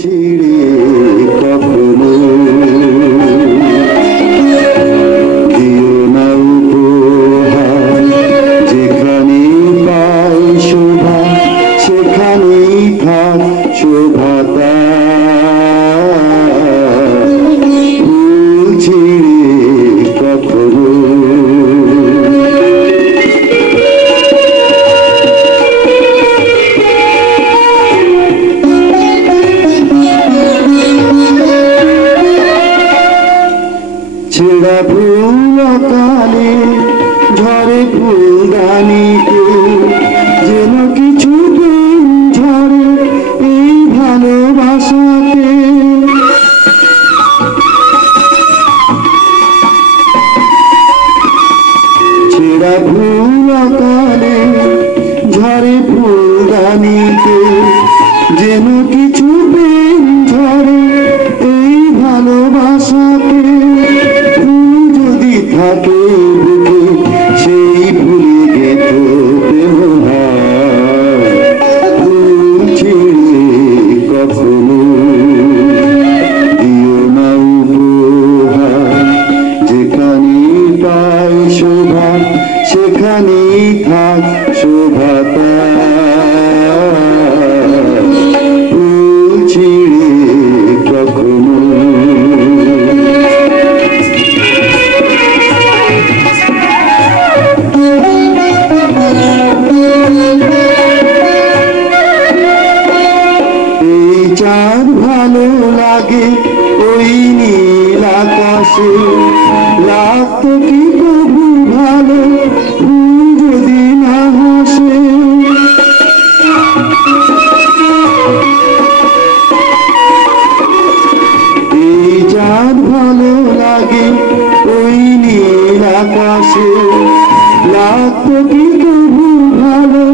ছিড়ে কখনো দিও না উপহার, যেখানে পাই শোভা সেখানেই থাক শোভাতা। ফুল ছিড়ে কখনো ছেঁড়া ফুলকালে ঝরে ফুলদানিতে, যেন কিছু দিন ঝরে এই ভালোবাসাতে। ছেঁড়া ফুলকালে ঝরে ফুলদানিতে, যেন কিছু দিন ঝরে এই ভালোবাসাতে। থাকে বুকে সেই ভুলে গেত প্রেমহার। ফুল ছিঁড়ে কখনো দিও না উপহার, যেখানে পাই শোভা সেখানেই থাক শোভাতা। ফুল ছিঁড়ে কখনো চাঁদ ভালো লাগে ওই নীল আকাশে, লাগতো কি তবু ভালো ফুল যদি না হাসে। এই চাঁদ ভালো লাগে ওই নীল আকাশে, লাগতো কি তবু ভালো